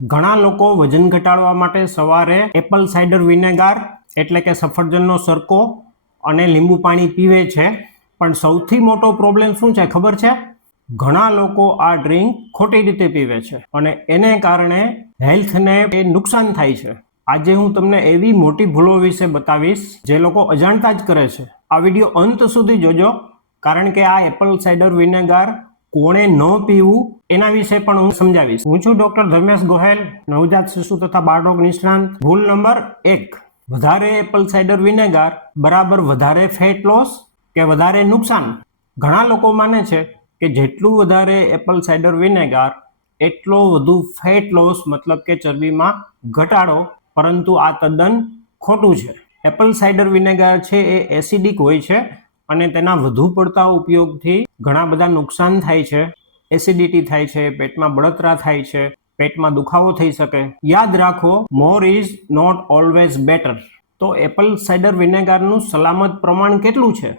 ઘણા લોકો વજન ઘટાડવા માટે સવારે એપલ સાઇડર વિનેગાર એટલે કે સફરજનનો સરકો અને લીંબુ પાણી પીવે છે, પણ સૌથી મોટો પ્રોબ્લેમ શું છે ખબર છે? ઘણા લોકો આ ડ્રિંક ખોટી રીતે પીવે છે અને એને કારણે હેલ્થને નુકસાન થાય છે. આજે હું તમને એવી મોટી ભૂલો વિશે બતાવીશ જે લોકો અજાણતા જ કરે છે. આ વિડીયો અંત સુધી જોજો, કારણ કે આ એપલ સાઇડર વિનેગાર કોણે ન પીવું એના વિશે પણ હું સમજાવીશ. હું છું ડોક્ટર ધર્મેશ ગોહેલ, નવજાત શિશુ તથા બાળરોગ નિષ્ણાંત. ભૂલ નંબર 1, વધારે એપલ સાઇડર વિનેગાર બરાબર વધારે ફેટ લોસ કે વધારે નુકસાન. ઘણા લોકો માને છે કે જેટલું વધારે એપલ સાઇડર વિનેગાર એટલો વધુ ફેટ લોસ મતલબ કે ચરબીમાં ઘટાડો, પરંતુ આ તદ્દન ખોટું છે. એપલ સાઇડર વિનેગાર છે એ એસિડિક હોય છે અને તેના વધુ પડતા ઉપયોગથી ઘણા બધા નુકસાન થાય છે. એસિડિટી થાય છે, પેટમાં બળતરા થાય છે, પેટમાં દુખાવો થઈ શકે. યાદ રાખો, મોર ઇઝ નોટ ઓલવેઝ બેટર. તો એપલ સાઇડર વિનેગારનું સલામત પ્રમાણ કેટલું છે?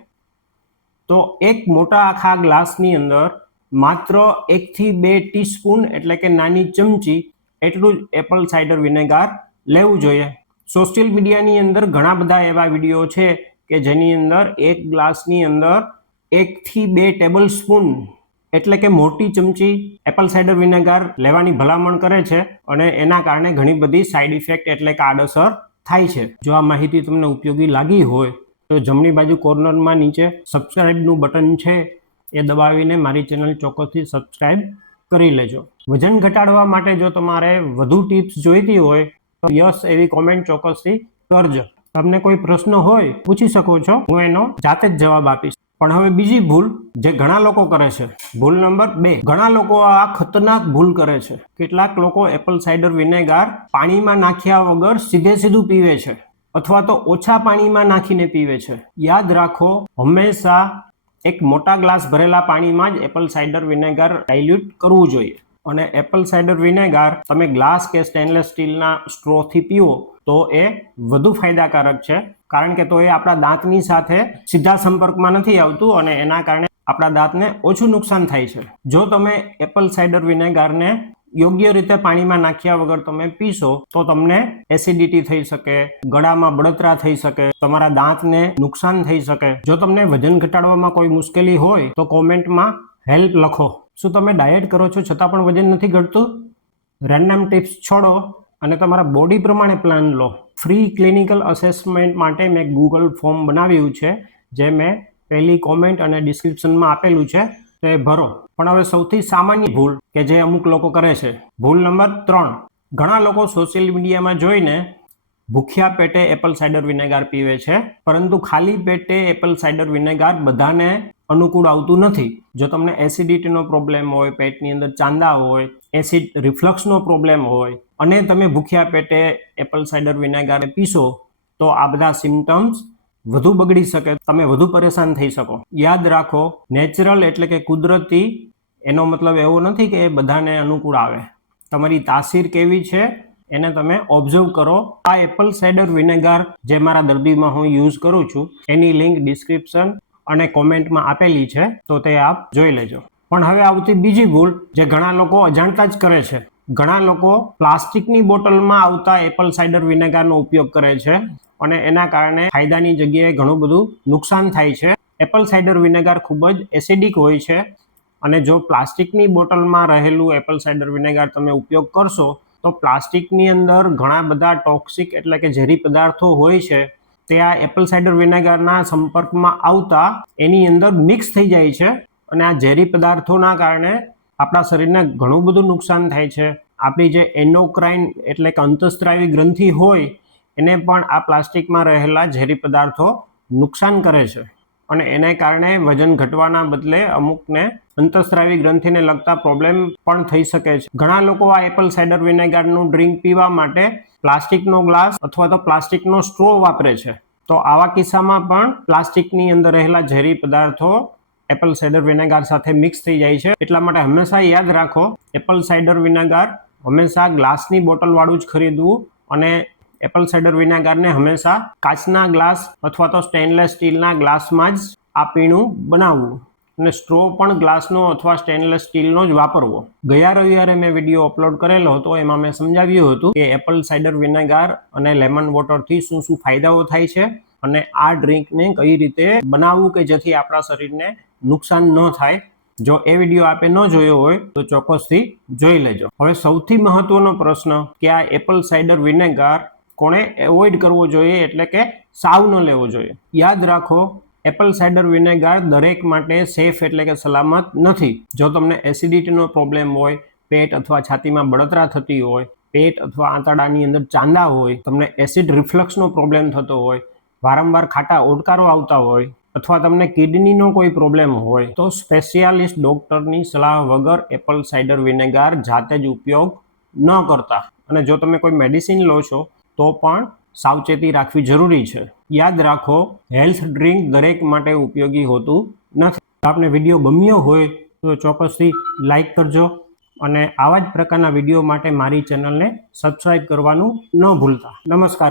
તો એક મોટા આખા ગ્લાસની અંદર માત્ર 1 થી 2 ટીસ્પૂન એટલે કે નાની ચમચી એટલું જ એપલ સાઇડર વિનેગાર લેવું જોઈએ. સોશિયલ મીડિયાની અંદર ઘણા બધા એવા વિડીયો છે કે જેની અંદર એક ગ્લાસની અંદર 1 થી 2 ટેબલ સ્પૂન એટલે કે મોટી ચમચી એપલ સાઇડર વિનેગાર લેવાની ભલામણ કરે છે અને એના કારણે ઘણી બધી સાઇડ ઇફેક્ટ એટલે કે આડઅસર થાય છે. જો આ માહિતી તમને ઉપયોગી લાગી હોય તો જમણી બાજુ કોર્નરમાં નીચે સબસ્ક્રાઇબનું બટન છે એ દબાવીને મારી ચેનલ ચોક્કસથી સબસ્ક્રાઇબ કરી લેજો. વજન ઘટાડવા માટે જો તમારે વધુ ટિપ્સ જોઈતી હોય તો યસ એવી કોમેન્ટ ચોક્કસથી કરજો. તમને કોઈ પ્રશ્ન હોય પૂછી શકો છો, હું એનો જાતે જ જવાબ આપીશ. પણ હવે બીજી ભૂલ જે ઘણા લોકો કરે છે, ભૂલ નંબર 2. ઘણા લોકો આ ખતરનાક ભૂલ કરે છે. કેટલાક લોકો એપલ સાઇડર વિનેગાર પાણીમાં નાખ્યા વગર સીધું પીવે છે અથવા તો ઓછા પાણીમાં નાખીને પીવે છે. યાદ રાખો, હંમેશા એક મોટા ગ્લાસ ભરેલા પાણીમાં જ એપલ સાઇડર વિનેગાર ડાયલ્યુટ કરવું જોઈએ. અને એપલ સાઇડર વિનેગાર તમે ગ્લાસ કે સ્ટેનલેસ સ્ટીલના સ્ટ્રોથી પીવો તો એ વધુ ફાયદાકારક છે, કારણ કે તો એ આપણા દાંતની સાથે સીધા સંપર્કમાં નથી આવતું અને એના કારણે આપણા દાંતને ઓછું નુકસાન થાય છે. જો તમે એપલ સાઇડર વિનેગારને યોગ્ય રીતે પાણીમાં નાખ્યા વગર તમે પીશો તો તમને એસિડિટી થઈ શકે, ગળામાં બળતરા થઈ શકે, તમારા દાંતને નુકસાન થઈ શકે. જો તમને વજન ઘટાડવામાં કોઈ મુશ્કેલી હોય તો કોમેન્ટમાં હેલ્પ લખો. શું તમે ડાયટ કરો છો છતાં પણ વજન નથી ઘટતું? રેન્ડમ ટિપ્સ છોડો અને તમારા બોડી પ્રમાણે પ્લાન લો. ફ્રી ક્લિનિકલ અસેસમેન્ટ માટે મેં ગૂગલ ફોર્મ બનાવ્યું છે, જે મેં પહેલી કોમેન્ટ અને ડિસ્ક્રિપ્શનમાં આપેલું છે, તો એ ભરો. પણ હવે સૌથી સામાન્ય ભૂલ કે જે અમુક લોકો કરે છે, ભૂલ નંબર 3. ઘણા લોકો સોશિયલ મીડિયામાં જોઈને ભૂખ્યા પેટે એપલ સાઇડર વિનેગાર પીવે છે, પરંતુ ખાલી પેટે એપલ સાઇડર વિનેગાર બધાને અનુકૂળ આવતું નથી. જો તમને એસિડિટીનો પ્રોબ્લેમ હોય, પેટની અંદર ચાંદા હોય, એસિડ રિફ્લક્સનો પ્રોબ્લેમ હોય અને તમે ભૂખ્યા પેટે એપલ સાઇડર વિનેગાર પીશો તો આ બધા સિમ્ટમ્સ વધુ બગડી શકે, તમે વધુ પરેશાન થઈ શકો. યાદ રાખો, નેચરલ એટલે કે કુદરતી એનો મતલબ એવો નથી કે એ બધાને અનુકૂળ આવે. તમારી તાસીર કેવી છે એને તમે ઓબ્ઝર્વ કરો. આ એપલ સાઇડર વિનેગાર જે મારા દર્દીમાં હું યુઝ કરું છું એની લિંક ડિસ્ક્રિપ્શન અને કોમેન્ટમાં આપેલી છે, તો તે આપ જોઈ લેજો. પણ હવે આવતી બીજી ભૂલ જે ઘણા લોકો અજાણતા જ કરે છે. ઘણા લોકો પ્લાસ્ટિકની બોટલમાં આવતા એપલ સાઇડર વિનેગારનો ઉપયોગ કરે છે અને એના કારણે ફાયદાની જગ્યાએ ઘણું બધું નુકસાન થાય છે. એપલ સાઇડર વિનેગાર ખૂબ જ એસિડિક હોય છે અને જો પ્લાસ્ટિકની બોટલમાં રહેલું એપલ સાઇડર વિનેગાર તમે ઉપયોગ કરશો તો પ્લાસ્ટિકની અંદર ઘણા બધા ટોક્સિક એટલે કે ઝેરી પદાર્થો હોય છે, તે આ એપલ સાઇડર વિનેગારના સંપર્કમાં આવતા એની અંદર મિક્સ થઈ જાય છે અને આ ઝેરી પદાર્થોના કારણે આપણા શરીરને ઘણું બધું નુકસાન થાય છે. આપણી જે એન્ડોક્રાઇન એટલે કે અંતઃસ્ત્રાવી ગ્રંથિ હોય એને પણ આ પ્લાસ્ટિકમાં રહેલા ઝેરી પદાર્થો નુકસાન કરે છે અને એને કારણે વજન ઘટવાના બદલે અમુકને અંતઃસ્ત્રાવી ગ્રંથિને લગતા પ્રોબ્લેમ પણ થઈ શકે છે. ઘણા લોકો આ એપલ સાઇડર વિનેગારનું ડ્રિંક પીવા માટે પ્લાસ્ટિકનો ગ્લાસ અથવા તો પ્લાસ્ટિકનો સ્ટ્રો વાપરે છે. તો આવા કિસ્સામાં પણ પ્લાસ્ટિકની અંદર રહેલા ઝેરી પદાર્થો એપલ સાઇડર વિનેગાર સાથે મિક્સ થઈ જાય છે. એટલા માટે હંમેશા યાદ રાખો, એપલ સાઇડર વિનેગાર હંમેશા ગ્લાસની બોટલવાળું જ ખરીદવું અને એપલ સાઇડર વિનેગારને હંમેશા કાચના ગ્લાસ અથવા તો સ્ટેનલેસ સ્ટીલના ગ્લાસમાં જ આ પીણું બનાવવું. અને સ્ટ્રો પણ ગ્લાસનો અથવા સ્ટેનલેસ સ્ટીલનો જ વાપરવો. ગયા રવિવારે મેં વિડીયો અપલોડ કરેલો હતો, એમાં મેં સમજાવ્યું હતું કે એપલ સાઇડર વિનેગાર અને લેમન વોટરથી શું શું ફાયદાઓ થાય છે અને આ ડ્રિંકને કઈ રીતે બનાવવું કે જેથી આપણા શરીરને નુકસાન ન થાય. જો એ વિડીયો આપે ન જોયો હોય તો ચોક્કસથી જોઈ લેજો. હવે સૌથી મહત્વનો પ્રશ્ન કે આ એપલ સાઇડર વિનેગાર કોણે એવોઇડ કરવો જોઈએ, એટલે કે સાવ ન લેવો જોઈએ. યાદ રાખો, એપલ સાઇડર વિનેગાર દરેક માટે સેફ એટલે કે સલામત નથી. જો તમને એસિડિટીનો પ્રોબ્લેમ હોય, પેટ અથવા છાતીમાં બળતરા થતી હોય, પેટ અથવા આંતરડાની અંદર ચાંદા હોય, તમને એસિડ રિફ્લક્સનો પ્રોબ્લેમ થતો હોય, વારંવાર ખાટા ઓડકારો આવતા હોય અથવા તમને કિડનીનો કોઈ પ્રોબ્લેમ હોય તો સ્પેશિયાલિસ્ટ ડોક્ટરની સલાહ વગર એપલ સાઇડર વિનેગાર જાતે જ ઉપયોગ ન કરતા. અને જો તમે કોઈ મેડિસિન લો છો તો પણ સાવચેતી રાખવી જરૂરી છે. યાદ રાખો, હેલ્થ ડ્રિંક દરેક માટે ઉપયોગી હોતું નથી. આપને વિડીયો ગમ્યો હોય તો ચોક્કસથી લાઈક કરજો અને આવા જ પ્રકારના વિડીયો માટે મારી ચેનલને સબસ્ક્રાઇબ કરવાનું ન ભૂલતા. નમસ્કાર.